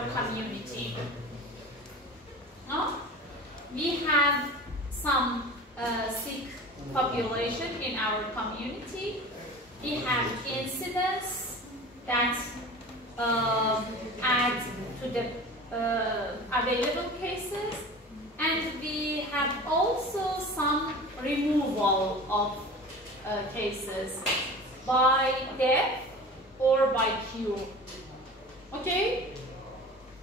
our community. No? We have some sick population in our community. We have incidents that add to the available cases, and we have also some removal of cases by death or by cure. Okay?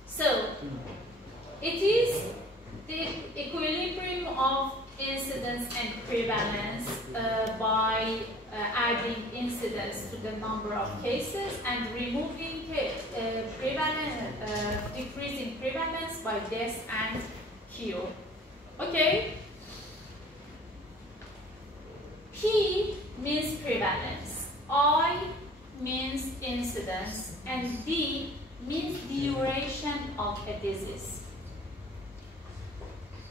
So, it is the equilibrium of incidence and prevalence by adding incidence to the number of cases and removing decreasing prevalence by death and cure. Okay? P means prevalence, I means incidence, and D means duration of a disease.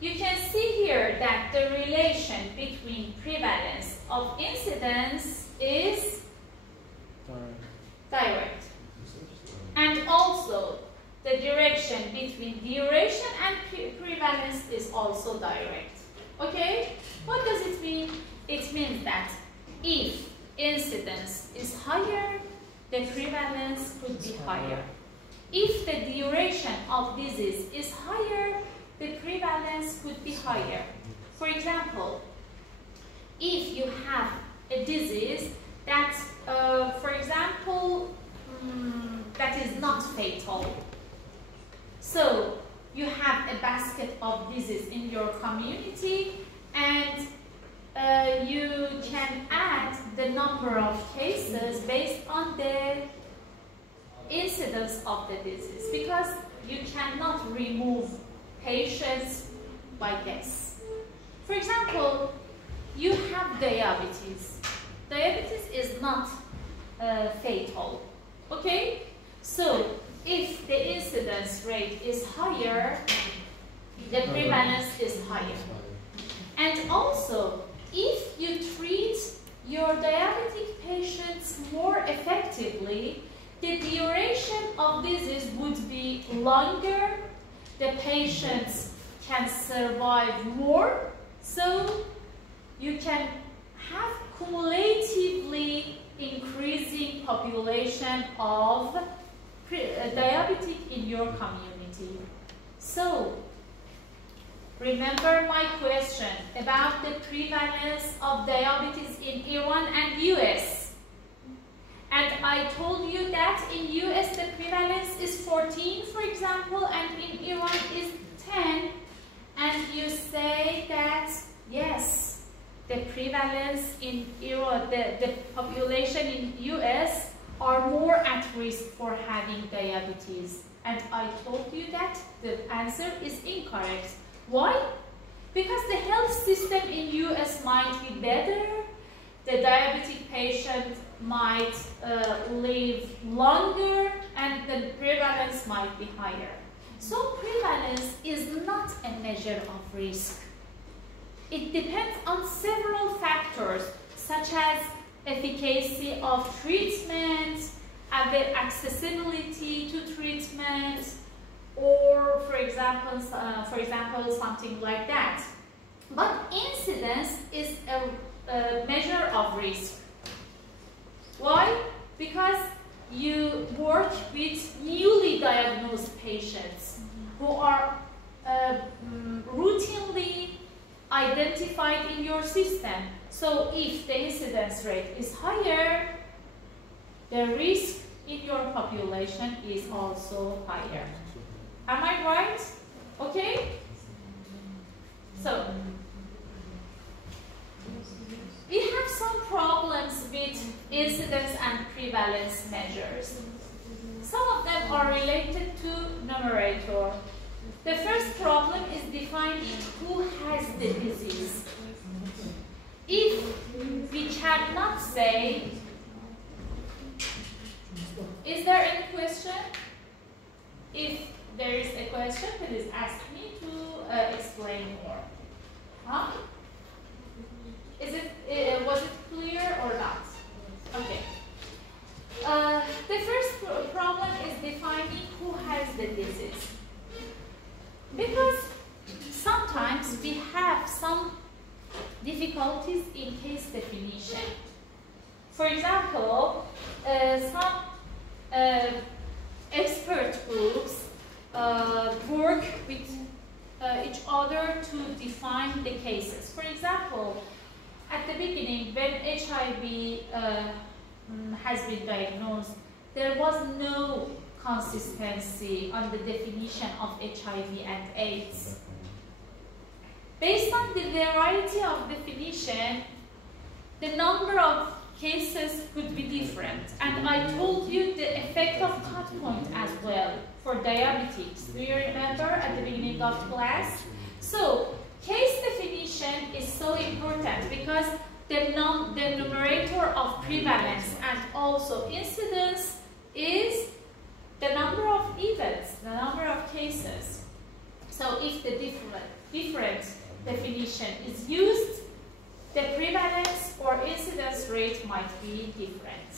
You can see here that the relation between prevalence of incidence is direct. And also, the direction between duration and prevalence is also direct. Okay? What does it mean? It means that if incidence is higher, the prevalence could be higher. If the duration of disease is higher, the prevalence could be higher. For example, if you have a disease that, for example, that is not fatal. So, you have a basket of disease in your community, and you can add the number of cases based on the incidence of the disease, because you cannot remove patients by guess. For example, you have diabetes. Diabetes is not fatal. Okay? So, if the incidence rate is higher, the prevalence is higher. And also, if you treat your diabetic patients more effectively, the duration of disease would be longer, the patients can survive more, so you can have cumulatively increasing population of diabetic in your community. So, remember my question about the prevalence of diabetes in Iran and US. And I told you that in US the prevalence is 14, for example, and in Iran is 10. And you say that, yes, the prevalence in Iran, the population in US are more at risk for having diabetes. And I told you that the answer is incorrect. Why? Because the health system in US might be better, the diabetic patient might live longer, and the prevalence might be higher. So prevalence is not a measure of risk. It depends on several factors, such as efficacy of treatment, accessibility to treatment, or for example, something like that. But incidence is a measure of risk. Why? Because you work with newly diagnosed patients who are routinely identified in your system. So if the incidence rate is higher, the risk in your population is also higher. Am I right? Okay? So, we have some problems with incidence and prevalence measures. Some of them are related to numerator. The first problem is defining who has the disease. If we cannot say, is there any question? If there is a question, please ask me to explain more. Huh? Was it clear or not? Okay. The first problem is defining who who has the disease. Because sometimes we have some difficulties in case definition. For example, some expert groups work with each other to define the cases. For example, at the beginning, when HIV has been diagnosed, there was no consistency on the definition of HIV and AIDS. Based on the variety of definition, the number of cases could be different. And I told you the effect of cut point as well for diabetics. Do you remember at the beginning of class? So, case definition is so important because the numerator of prevalence and also incidence is the number of events, the number of cases. So if the different definition is used, the prevalence or incidence rate might be different.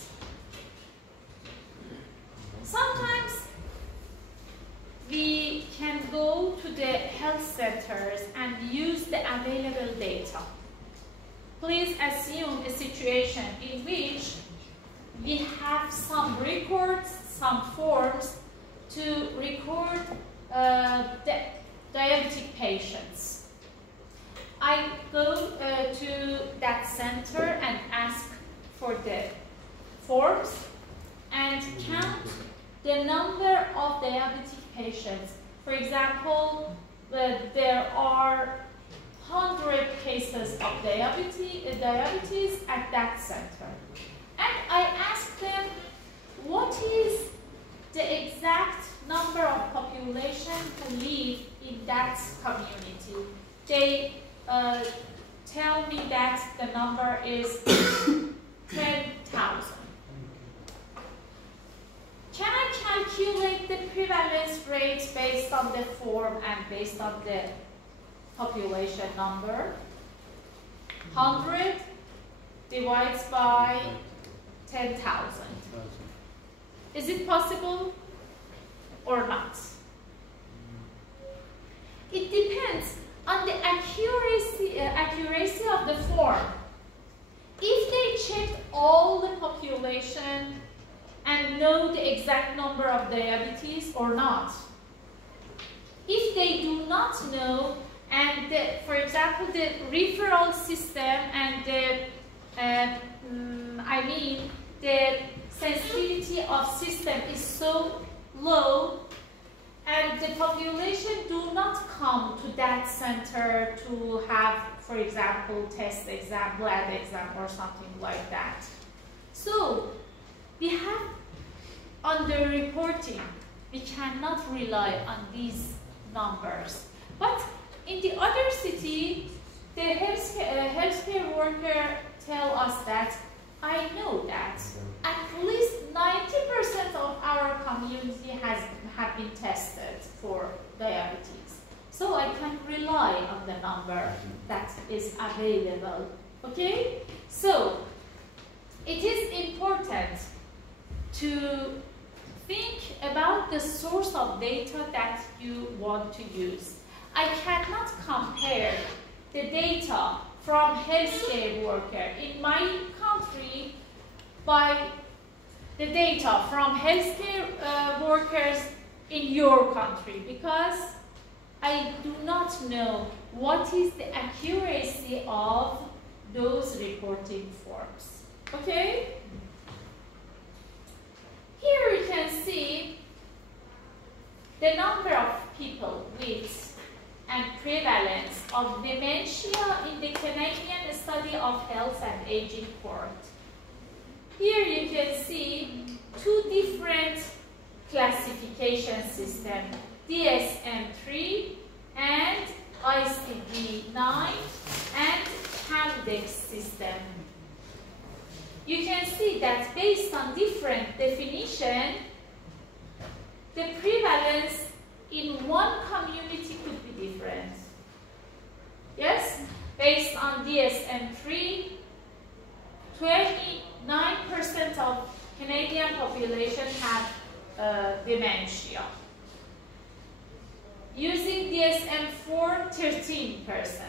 Sometimes we can go to the health centers and use the available data. Please assume a situation in which we have some records, some forms to record the diabetic patients. I go to that center and ask for the forms and count the number of diabetic patients. For example, there are 100 cases of diabetes at that center. And I ask them, what is the exact number of population who live in that community? They tell me that the number is 10,000. Can I calculate the prevalence rate based on the form and based on the population number? 100 divides by 10,000. Is it possible or not? It depends on the accuracy of the form. If they checked all the population and know the exact number of diabetes or not. If they do not know, and for example, the referral system and the sensitivity of system is so low, and the population do not come to that center to have, for example, test exam, blood exam, or something like that. So we have under-reporting. We cannot rely on these numbers. But in the other city, the healthcare worker tell us that I know that at least 90% of our community have been tested for diabetes. So I can rely on the number that is available. Okay? So it is important to think about the source of data that you want to use. I cannot compare the data from healthcare worker in my country by the data from healthcare workers in your country, because I do not know what is the accuracy of those reporting forms. Okay? Here we can see the number of people with and prevalence of dementia in the Canadian Study of Health and Aging Court. Here you can see two different classification systems, DSM-3 and ICD-9 and Candex system. You can see that based on different definition, the prevalence in one community could be different. Yes? Based on DSM-3, 29% of Canadian population have dementia. Using DSM-4, 13%.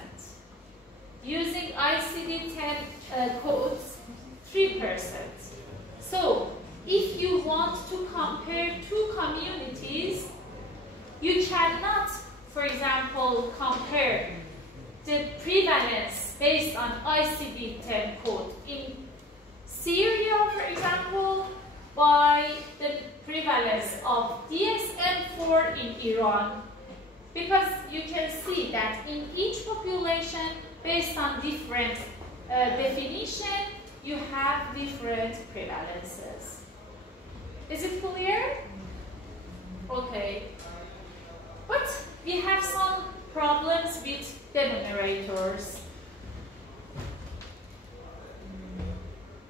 Using ICD-10 codes, 3%. So, if you want to compare two communities, you cannot, for example, compare the prevalence based on ICD-10 code in Syria, for example, by the prevalence of DSM-4 in Iran, because you can see that in each population, based on different definition, you have different prevalences. Is it clear? Okay. But we have some problems with denominators.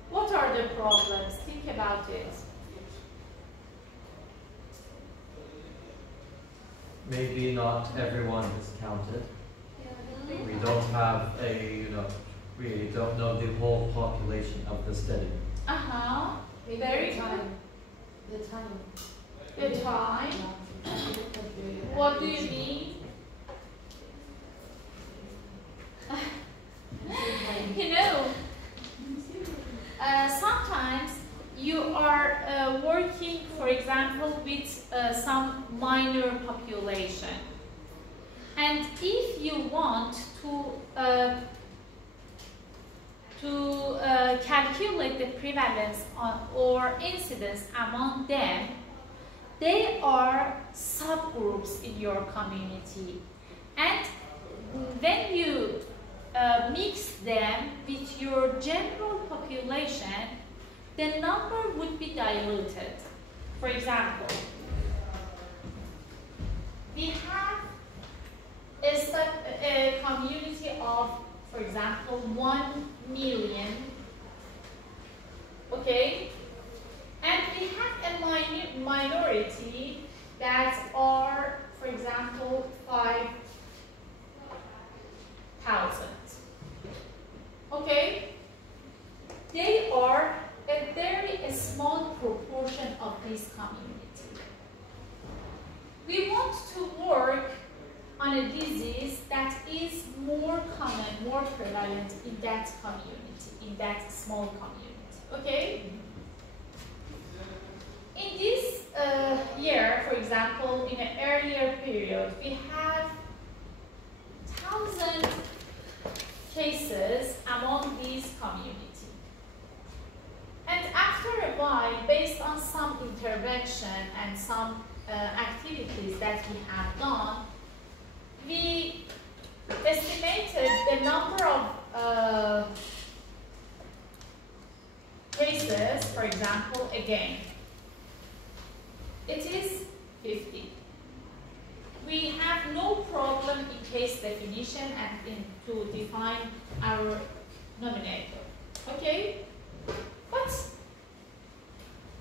What are the problems? Think about it. Maybe not everyone is counted. We don't have a, we don't know the whole population of the study. Very good. The time. The time. What do you mean? Sometimes you are working, for example, with some minor population. And if you want to calculate the prevalence or incidence among them, they are subgroups in your community. And when you mix them with your general population, the number would be diluted. For example, we have a community of, for example, 1 million, okay? And we have a minority that are, for example, 5,000. Okay? They are a very small proportion of this community. We want to work on a disease that is more common, more prevalent in that community, in that small community. Okay? In this year, for example, in an earlier period, we have 1,000 cases among these communities. And after a while, based on some intervention and some activities that we have done, we estimated the number of cases, for example, again. It is 50. We have no problem in case definition and to define our nominator. Okay? But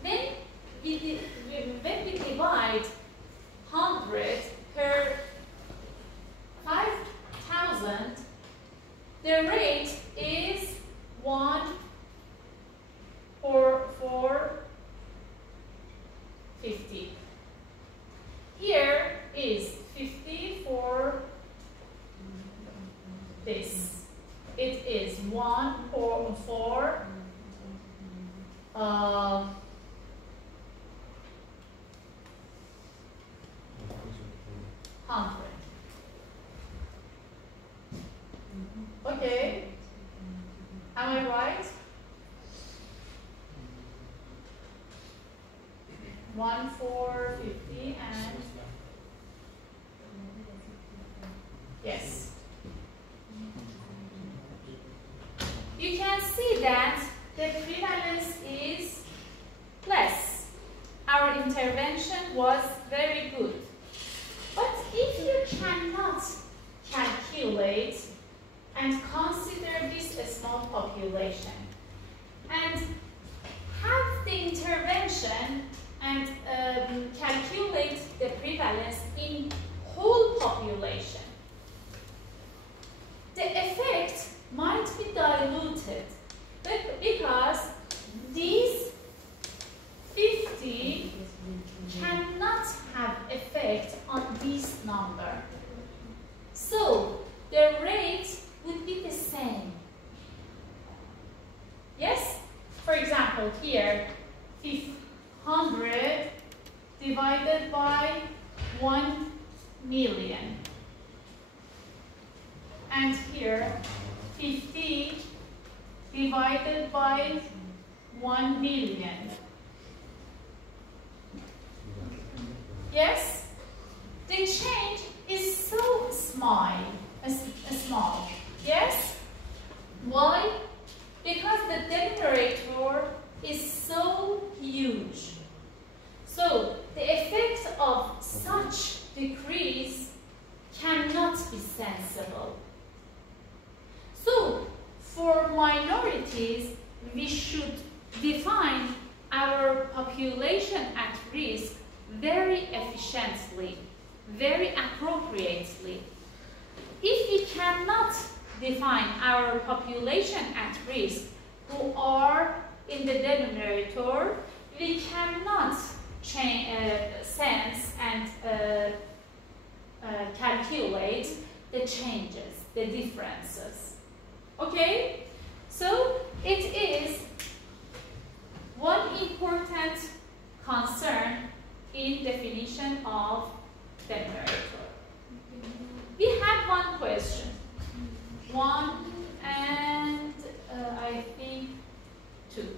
when we divide 100 per 5,000, the rate is 1 for 50. Here is 50 for this. It is 1 for 100. Okay. Am I right? 1 for 50 and yes. You can see that the prevalence is less. Our intervention was very good. But if you cannot calculate and consider this a small population, number. So the rate would be the same. Yes? For example, here, 500 divided by 1 million. And here, 50 divided by 1 billion. Yes? The change is so small. Yes? Why? Because the denominator is so huge. So the effect of such decrease cannot be sensible. So for minorities, we should define our population at risk very efficiently, very appropriately. If we cannot define our population at risk who are in the denominator, we cannot sense and calculate the changes, the differences. Okay? So it is one important concern in definition of denominator. We have one question. One and I think two.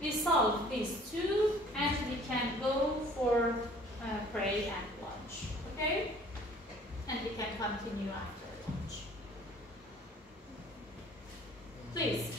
We solve these two and we can go for pray and lunch. Okay? And we can continue after lunch. Please.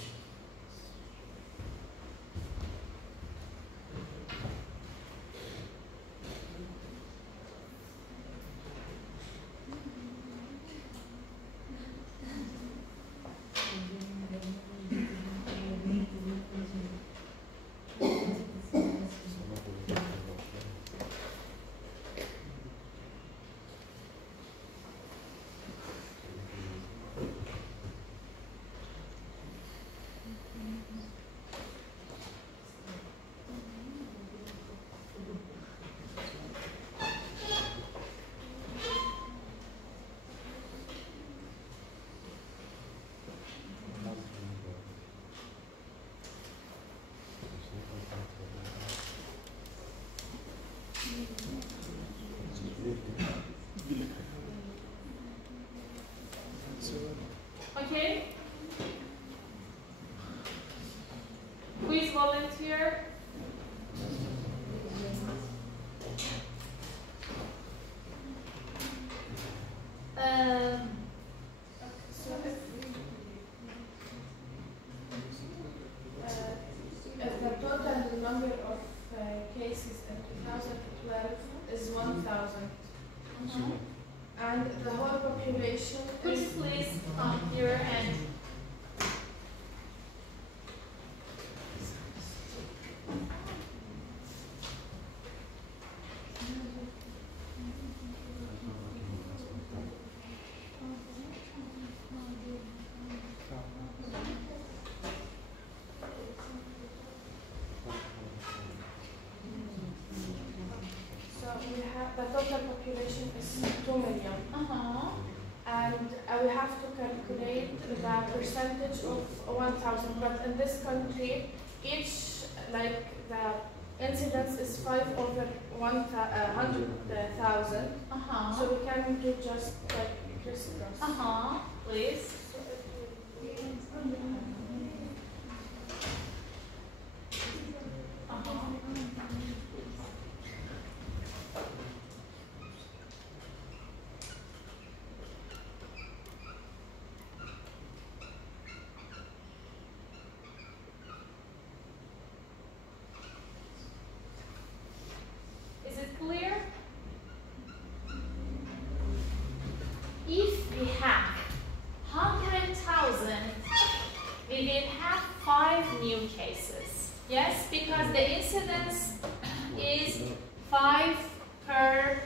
Okay. Who is volunteer? So if the total number of cases in 2012 is 1,000, and the whole population Could you is please come here and we have the total population is 2 million. And we have to calculate the percentage of 1,000. But in this country, each, like, the incidence is 5 over 100,000. So we can do just like crisscross. Please. Is it clear? If we have 100,000, we will have 5 new cases. Yes, because the incidence is 5 per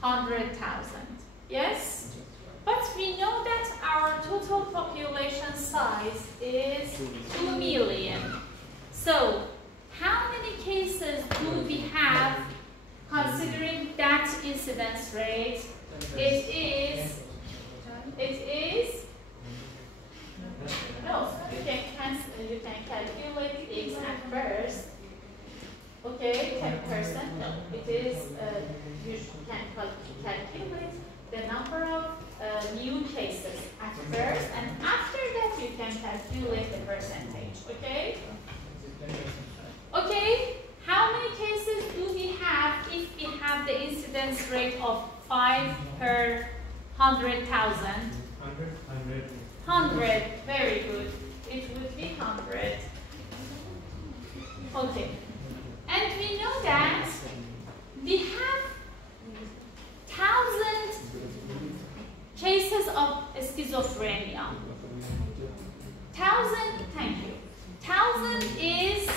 100,000. Yes? But we know that our total population size is 2 million. So, how many cases do we have considering that incidence rate, it is, no, you can calculate x at first. Okay, 10%, no, it is, you can calculate the number of new cases at first, and after that you can calculate the percentage, okay? Okay, how many cases do we have if we have the incidence rate of 5 per 100,000? 100, very good. It would be 100. Okay. And we know that we have 1,000 cases of schizophrenia. 1,000, thank you. 1,000 is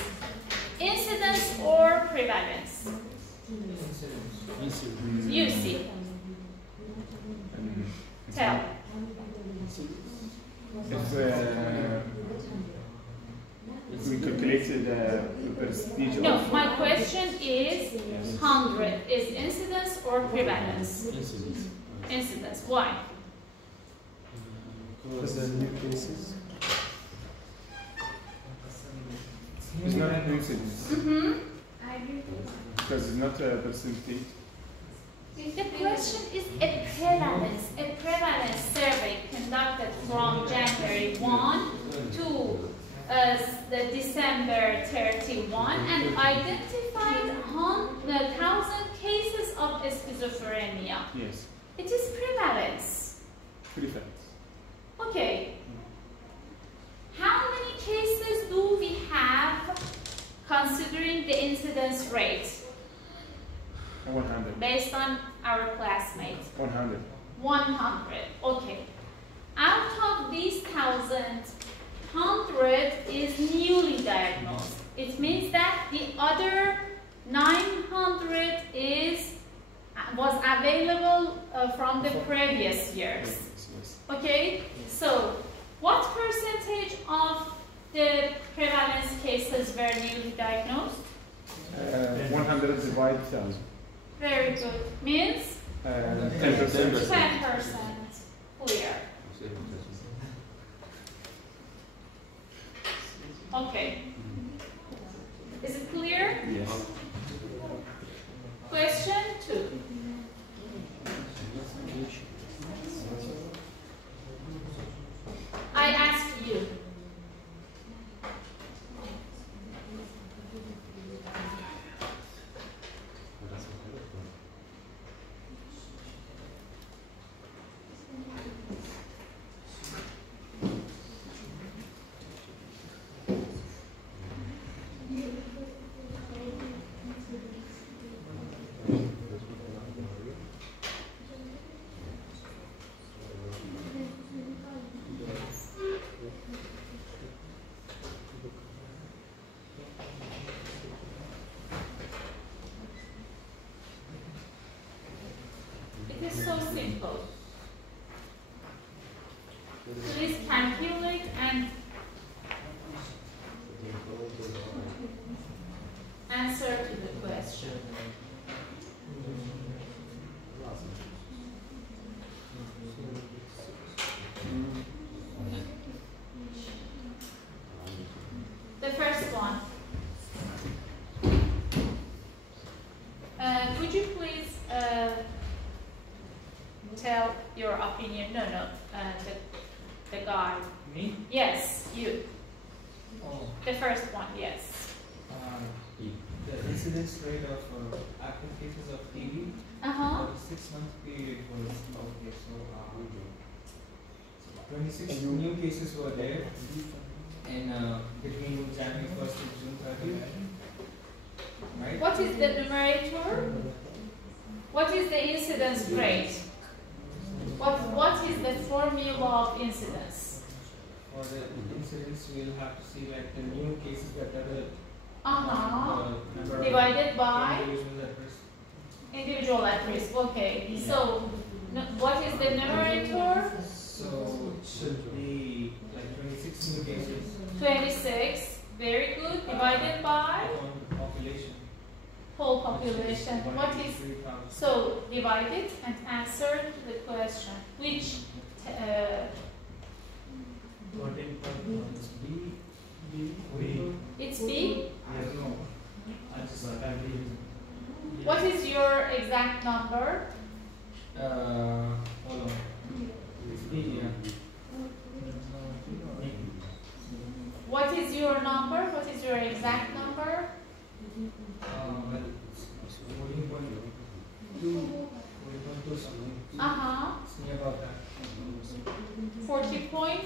incidence or prevalence? You see. Tell. If we calculated the percentage No, of... my question is 100 is incidence or prevalence? Incidence. Incidence. Why? Because the new cases. It's not an incidence. Because it's not a percentage. The question is a prevalence survey conducted from January 1 to the December 31 and identified 1,000 cases of schizophrenia. Yes. It is prevalence. Prevalence. Okay. How many cases do we have considering the incidence rate? 100. Based on our classmates. 100. 100. Okay. Out of these 1,000, 100 is newly diagnosed. It means that the other 900 was available from the previous years. Yes. Okay. So, what percentage of the prevalence cases were newly diagnosed? 100 divided 1,000. Very good. Means 10%. 10%. Clear. Okay. Is it clear? Yes. Question 2. I ask you. It is so simple. Please calculate and answer to the question. The first one. Could you please tell your opinion? No, the guy. Me? Yes, you. Oh. The first one, yes. The incidence rate of active cases of TB for the 6-month period was okay. So 26 new cases were there, and between January 1st to June 30th. Right? What is the numerator? What is the incidence rate? What is the formula of incidence? For the incidence, we'll have to see like the new cases that are divided by individuals at risk. individual at risk. Okay. Yeah. So, what is the numerator? So it should be like 26 new cases. 26. Very good. Divided by on the population. whole whole population. What is, so divide it and answer the question. Which, 14.1 is B. it's B? Yes. What is your exact number? Hold on. It's B, yeah. What is your number? What is your exact number? Well, it's 14.2 something. It's near about that. 40 point?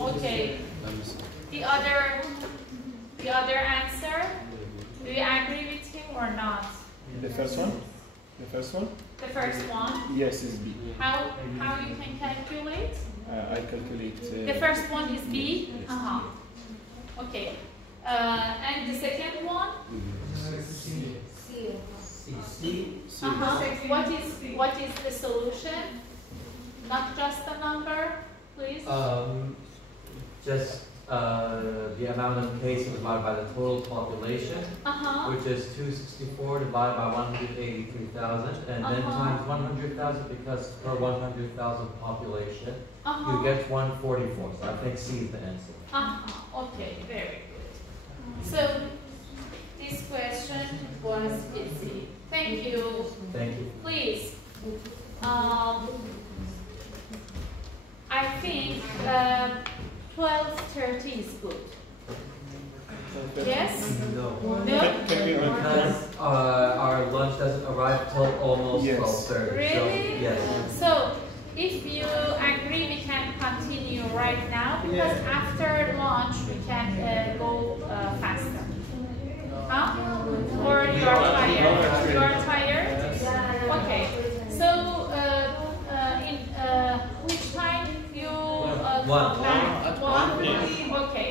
Okay. The other answer? Do you agree with him or not? The first one? The first one? The first one? Yes, is B. How you can calculate? I calculate. The first one is B? Okay. And the second one? C. What is the solution? Not just the number, please. Just the amount of cases divided by the total population, which is 264 divided by 183,000, and then times 100,000 because per 100,000 population, you get 144. So I think C is the answer. Okay, very good. So this question was easy. Thank you. Thank you. Please. I think 12:30 is good. Yes? No. No? Can we Because our lunch doesn't arrive till almost Yes. 12:30. Really? So, yes. So, if you agree, we can continue right now because after lunch we can go faster. Huh? Or you are tired? You are tired? Okay. So, in which time you come back? 1? Okay.